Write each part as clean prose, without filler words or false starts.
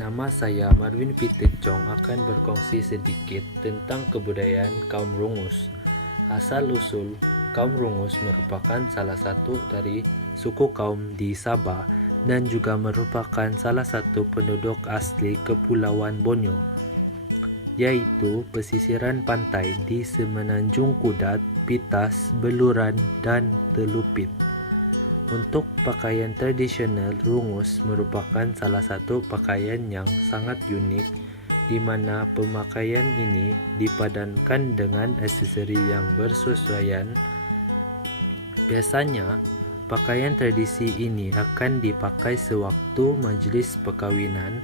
Nama saya Marvin Pitecong akan berkongsi sedikit tentang kebudayaan kaum Rungus. Asal-usul kaum Rungus merupakan salah satu dari suku kaum di Sabah dan juga merupakan salah satu penduduk asli Kepulauan Borneo, yaitu pesisiran pantai di Semenanjung Kudat, Pitas, Beluran, dan Telupit. Untuk pakaian tradisional, Rungus merupakan salah satu pakaian yang sangat unik, di mana pemakaian ini dipadankan dengan aksesori yang bersesuaian. Biasanya, pakaian tradisi ini akan dipakai sewaktu majlis perkawinan,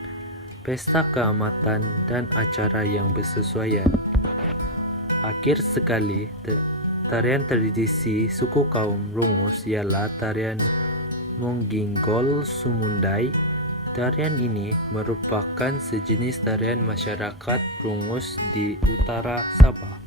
pesta keamatan, dan acara yang bersesuaian. Akhir sekali, tarian tradisi suku kaum Rungus ialah tarian Mongginggol Sumundai. Tarian ini merupakan sejenis tarian masyarakat Rungus di utara Sabah.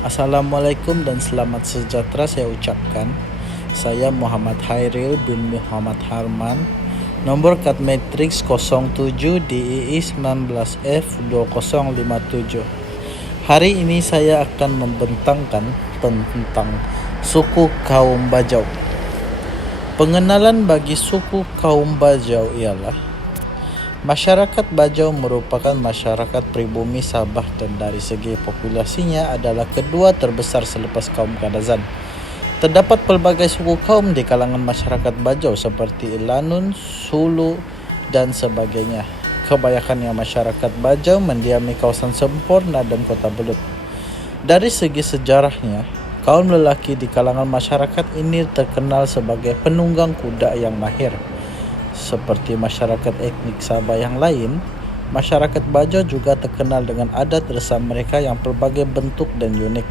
Assalamualaikum dan selamat sejahtera saya ucapkan. Saya Muhammad Hairil bin Muhammad Harman, nomor kad matriks 07 DII 19F2057. Hari ini saya akan membentangkan tentang suku kaum Bajau. Pengenalan bagi suku kaum Bajau ialah masyarakat Bajau merupakan masyarakat pribumi Sabah dan dari segi populasinya adalah kedua terbesar selepas kaum Kadazan. Terdapat pelbagai suku kaum di kalangan masyarakat Bajau seperti Ilanun, Sulu, dan sebagainya. Kebanyakannya masyarakat Bajau mendiami kawasan Semporna dan Kota Belud. Dari segi sejarahnya, kaum lelaki di kalangan masyarakat ini terkenal sebagai penunggang kuda yang mahir. Seperti masyarakat etnik Sabah yang lain, masyarakat Bajau juga terkenal dengan adat resam mereka yang berbagai bentuk dan unik.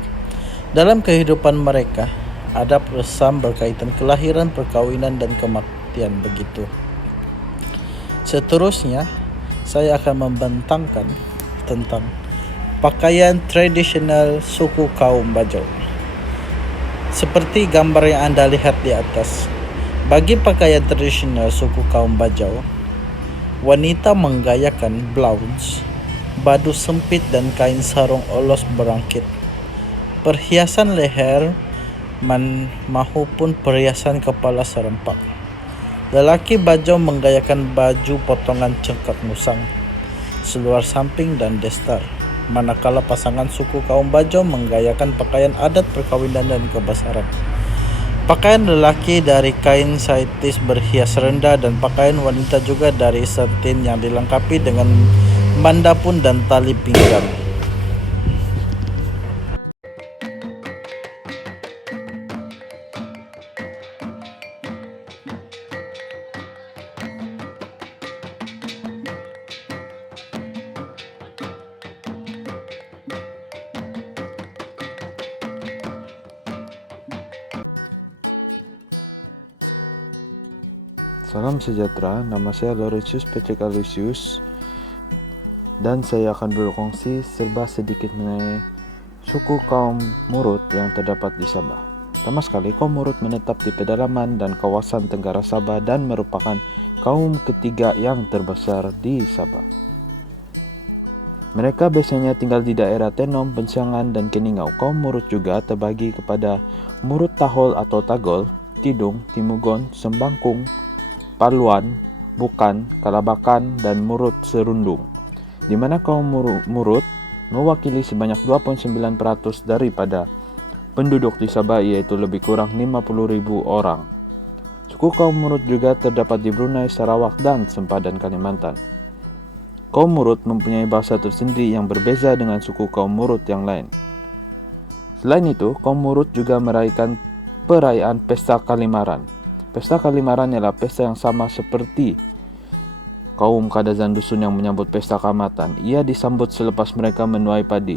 Dalam kehidupan mereka, adat resam berkaitan kelahiran, perkawinan, dan kematian begitu. Seterusnya, saya akan membentangkan tentang pakaian tradisional suku kaum Bajau. Seperti gambar yang Anda lihat di atas, bagi pakaian tradisional suku kaum Bajau, wanita menggayakan blouse, badu sempit dan kain sarung olos berangkit, perhiasan leher maupun perhiasan kepala serempak. Lelaki Bajau menggayakan baju potongan cengkak musang, seluar samping dan destar, manakala pasangan suku kaum Bajau menggayakan pakaian adat perkawinan dan kebesaran. Pakaian lelaki dari kain saitis berhias rendah dan pakaian wanita juga dari satin yang dilengkapi dengan mandapun dan tali pinggang. Salam sejahtera, nama saya Laurentius Patrick Aloysius dan saya akan berkongsi serba sedikit mengenai suku kaum Murut yang terdapat di Sabah. Pertama sekali, kaum Murut menetap di pedalaman dan kawasan tenggara Sabah dan merupakan kaum ketiga yang terbesar di Sabah. Mereka biasanya tinggal di daerah Tenom, Bensangan, dan Keningau. Kaum Murut juga terbagi kepada Murut Tahol atau Tagol, Tidung, Timugon, Sembangkung, Paluan, Bukan, Kalabakan, dan Murut Serundung, di mana kaum Murut mewakili sebanyak 2.9% daripada penduduk di Sabah, yaitu lebih kurang 50.000 orang. Suku kaum Murut juga terdapat di Brunei, Sarawak, dan Sempadan, Kalimantan. Kaum Murut mempunyai bahasa tersendiri yang berbeza dengan suku kaum Murut yang lain. Selain itu, kaum Murut juga merayakan perayaan Pesta Kalimaran. Pesta Kalimaran ialah pesta yang sama seperti kaum Kadazan dusun yang menyambut pesta kamatan, ia disambut selepas mereka menuai padi.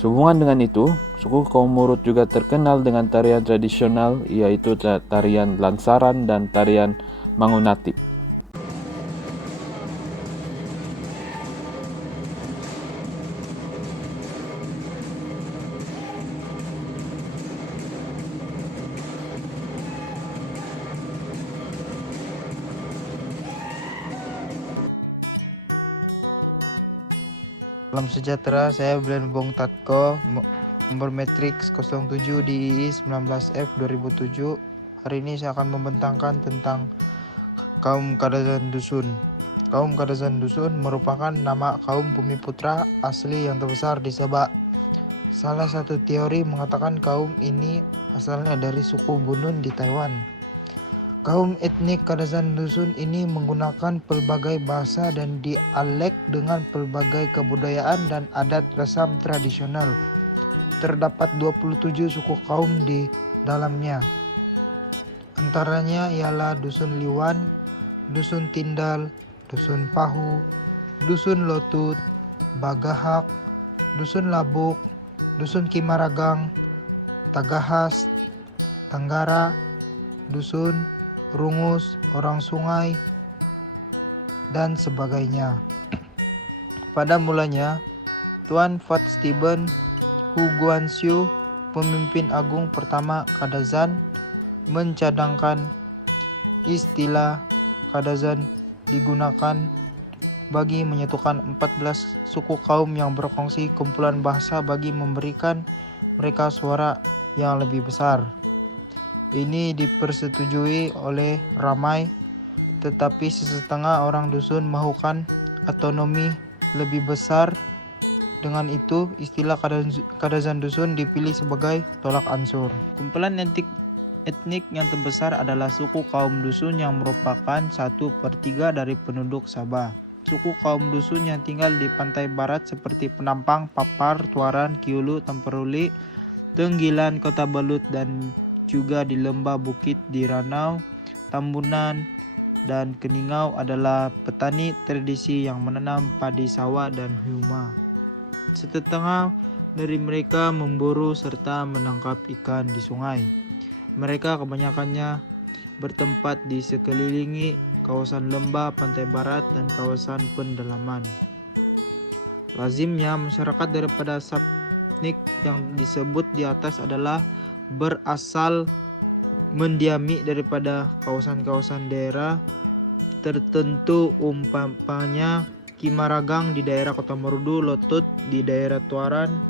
Sehubungan dengan itu, suku kaum Murut juga terkenal dengan tarian tradisional, yaitu tarian lansaran dan tarian mangunatip. Salam sejahtera, saya Brian Bong Tatko, nomor matriks 07 di II 19F 2007. Hari ini saya akan membentangkan tentang kaum Kadazan Dusun. Kaum Kadazan Dusun merupakan nama kaum bumi putra asli yang terbesar di Sabah. Salah satu teori mengatakan kaum ini asalnya dari suku Bunun di Taiwan. Kaum etnik Kadazan Dusun ini menggunakan pelbagai bahasa dan dialek dengan pelbagai kebudayaan dan adat resam tradisional. Terdapat 27 suku kaum di dalamnya. Antaranya ialah Dusun Liwan, Dusun Tindal, Dusun Pahu, Dusun Lotut, Bagahak, Dusun Labuk, Dusun Kimaragang, Tagahas, Tanggara, Dusun Rungus, Orang Sungai, dan sebagainya. Pada mulanya, Tuan Fat Stephen Hu Guanshu, pemimpin agung pertama Kadazan, mencadangkan istilah Kadazan digunakan bagi menyatukan 14 suku kaum yang berkongsi kumpulan bahasa bagi memberikan mereka suara yang lebih besar. Ini dipersetujui oleh ramai, tetapi setengah orang dusun mahukan otonomi lebih besar. Dengan itu, istilah Kadazan Dusun dipilih sebagai tolak ansur. Kumpulan etnik yang terbesar adalah suku kaum dusun yang merupakan 1/3 dari penduduk Sabah. Suku kaum dusun yang tinggal di pantai barat seperti Penampang, Papar, Tuaran, Kiulu, Tamperuli, Tenggilan, Kota Balut, dan juga di lembah bukit di Ranau, Tambunan, dan Keningau adalah petani tradisi yang menanam padi sawah dan huma. Setengah dari mereka memburu serta menangkap ikan di sungai. Mereka kebanyakannya bertempat di sekelilingi kawasan lembah, pantai barat, dan kawasan pendalaman. Lazimnya masyarakat daripada Sapnik yang disebut di atas adalah berasal mendiami daripada kawasan-kawasan daerah tertentu, umpamanya Kimaragang di daerah Kota Marudu, Lotut di daerah Tuaran,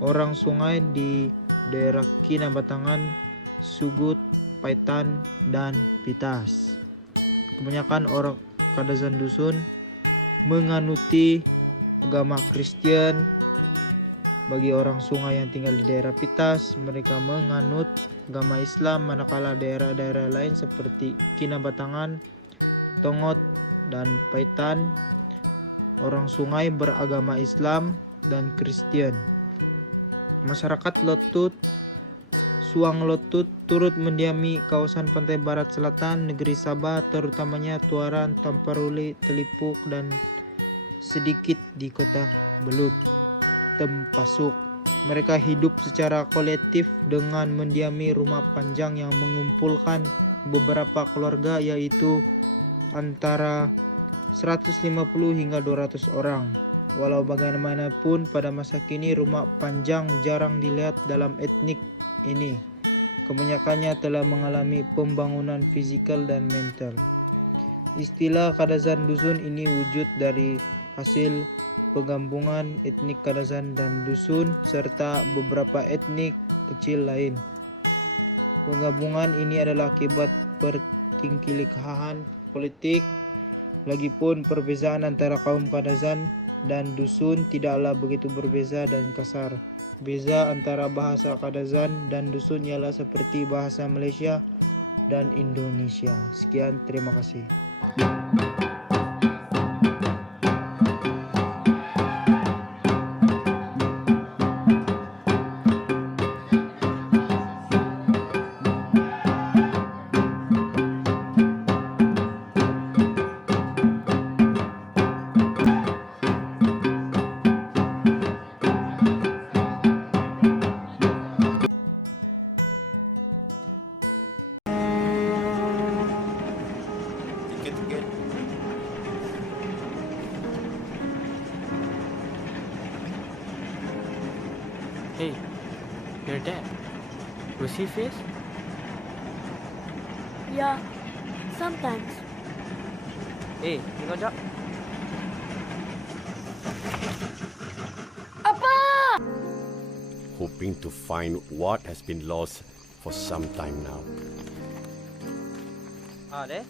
Orang Sungai di daerah Kinabatangan, Sugut, Paitan, dan Pitas. Kebanyakan orang Kadazan Dusun menganuti agama Kristen. Bagi orang sungai yang tinggal di daerah Pitas, mereka menganut agama Islam, manakala daerah-daerah lain seperti Kinabatangan, Tongot, dan Paitan, orang sungai beragama Islam dan Kristen. Masyarakat Lotut, Suang Lotut turut mendiami kawasan pantai barat selatan negeri Sabah, terutamanya Tuaran, Tamparuli, Telipuk, dan sedikit di Kota Belut, Tempasuk. Mereka hidup secara kolektif dengan mendiami rumah panjang yang mengumpulkan beberapa keluarga, yaitu antara 150 hingga 200 orang. Walau bagaimanapun, pada masa kini rumah panjang jarang dilihat dalam etnik ini. Kebanyakannya telah mengalami pembangunan fisikal dan mental. Istilah Kadazan Dusun ini wujud dari hasil penggabungan etnik Kadazan dan Dusun serta beberapa etnik kecil lain. Penggabungan ini adalah akibat pertikaian politik. Lagipun perbezaan antara kaum Kadazan dan Dusun tidaklah begitu berbeza dan kasar. Beza antara bahasa Kadazan dan Dusun ialah seperti bahasa Malaysia dan Indonesia. Sekian, terima kasih. your dad. Was he fierce? Yeah, sometimes. Tengok jap. Hoping to find what has been lost for some time now. There.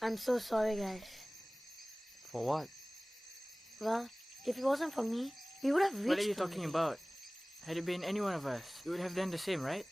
I'm so sorry, guys. For what? Well, if it wasn't for me, we would have reached. What are you talking about? Had it been any one of us, you would have done the same, right?